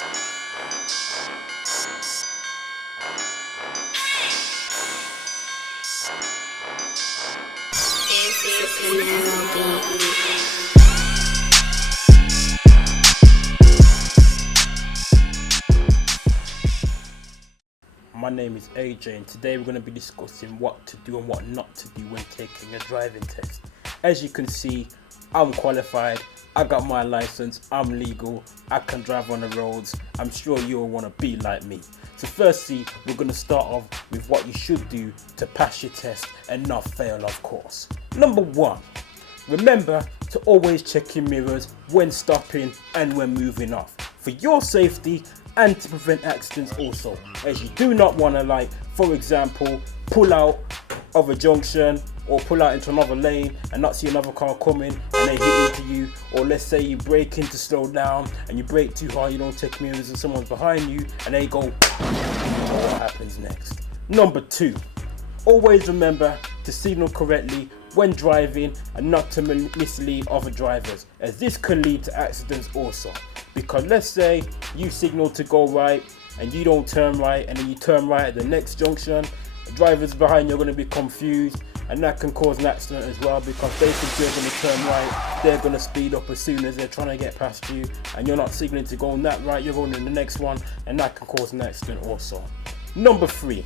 My name is AJ and today we're going to be discussing what to do and what not to do when taking a driving test. As you can see, I'm qualified, I got my license, I'm legal, I can drive on the roads. I'm sure you'll want to be like me. So firstly, we're going to start off with what you should do to pass your test and not fail, of course. Number 1, remember to always check your mirrors when stopping and when moving off, for your safety and to prevent accidents also, as you do not want to, for example, pull out of a junction or pull out into another lane and not see another car coming and they hit into you, or let's say you brake in to slow down and you brake too hard, you don't check mirrors and someone's behind you and they go, what happens next? Number 2, always remember to signal correctly when driving and not to mislead other drivers, as this can lead to accidents also. Because let's say you signal to go right and you don't turn right, and then you turn right at the next junction, the drivers behind you are going to be confused, and that can cause an accident as well, because they think you're going to turn right, they're going to speed up as soon as they're trying to get past you, and you're not signaling to go on that right, you're going in the next one, and that can cause an accident also. Number 3,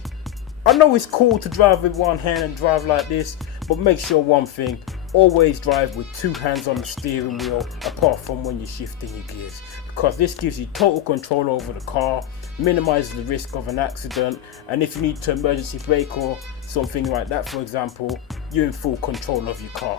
I know it's cool to drive with one hand and drive like this, but make sure one thing, always drive with 2 hands on the steering wheel apart from when you're shifting your gears, because this gives you total control over the car, minimizes the risk of an accident, and if you need to emergency brake or something like that, for example, you're in full control of your car.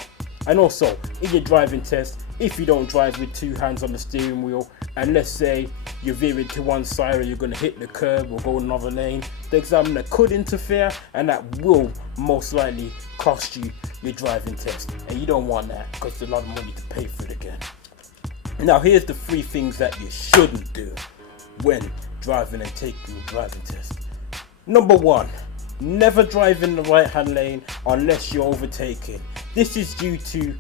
And also, in your driving test, if you don't drive with 2 hands on the steering wheel, and let's say you're veering to one side or you're going to hit the curb or go another lane, the examiner could interfere, and that will most likely cost you your driving test, and you don't want that because it's a lot of money to pay for it again. Now here's the 3 things that you shouldn't do when driving and taking your driving test. Number 1, never drive in the right hand lane unless you're overtaking. This is due to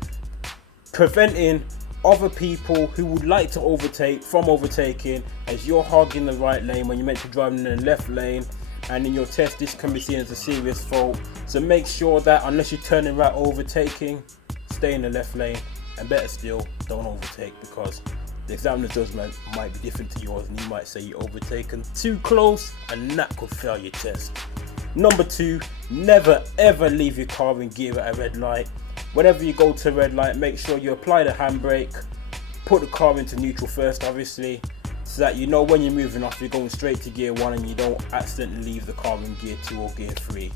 preventing other people who would like to overtake from overtaking, as you're hogging the right lane when you're meant to drive in the left lane, and in your test this can be seen as a serious fault. So make sure that unless you're turning right overtaking, stay in the left lane, and better still, don't overtake, because the examiner's judgment might be different to yours and you might say you're overtaken too close and that could fail your test. Number 2, never ever leave your car in gear at a red light. Whenever you go to a red light, make sure you apply the handbrake, put the car into neutral first obviously, so that you know when you're moving off you're going straight to gear 1 and you don't accidentally leave the car in gear 2 or gear 3,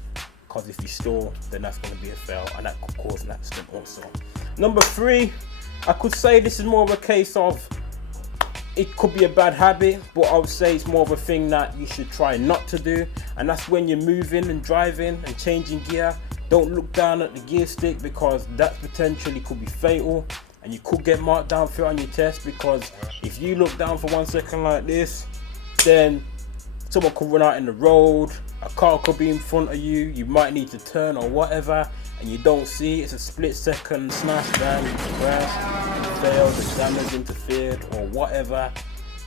because if you stall then that's going to be a fail and that could cause an accident also. Number 3, I could say this is more of a case of, it could be a bad habit, but I would say it's more of a thing that you should try not to do, and that's when you're moving and driving and changing gear, don't look down at the gear stick, because that potentially could be fatal and you could get marked down for it on your test, because if you look down for 1 second like this, then someone could run out in the road, a car could be in front of you, you might need to turn or whatever, and you don't see, it's a split second smash down, you crash, you failed, the examiner's interfered or whatever,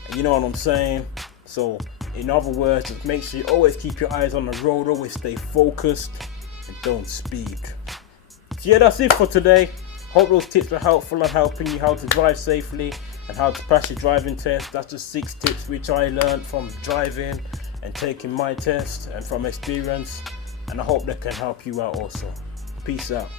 and you know what I'm saying. So in other words, just make sure you always keep your eyes on the road, always stay focused and don't speed. So yeah, that's it for today. Hope those tips were helpful on helping you how to drive safely and how to pass your driving test. That's just 6 tips which I learned from driving and taking my test and from experience, and I hope that can help you out also. Peace out.